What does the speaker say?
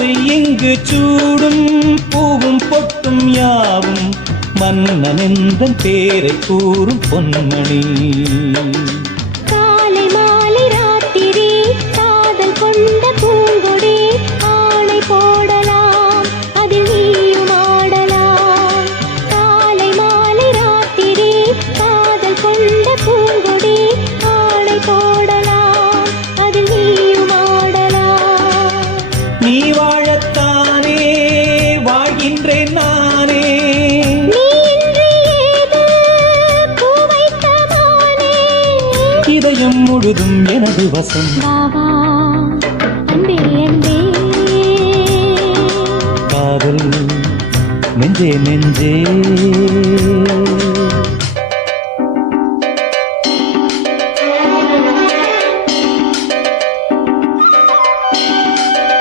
பூவை இங்கு சூடும் பூவும் பொட்டும் யாவும் மன்னனெந்தன் பேரை கூறும் பொன்மணி. காலை மாலை ராத்திரி காதல் கொண்ட பூங்கொடி ஆணை போடலாம் அதில் நீயும் ஆடலாம். காலை மாலை ராத்திரி காதல் கொண்ட பூங்கொடி ஆணை போடலாம் அதில் நீயும் ஆடலாம். நீ வாழத்தானே வாழ்கின்றேன் நானே, நீ இன்றி ஏது பூ வைத்த மானே. இதயம் முழுதும் எனது வசம். வா வா அன்பே அன்பே, காதல் நெஞ்சே நெஞ்சே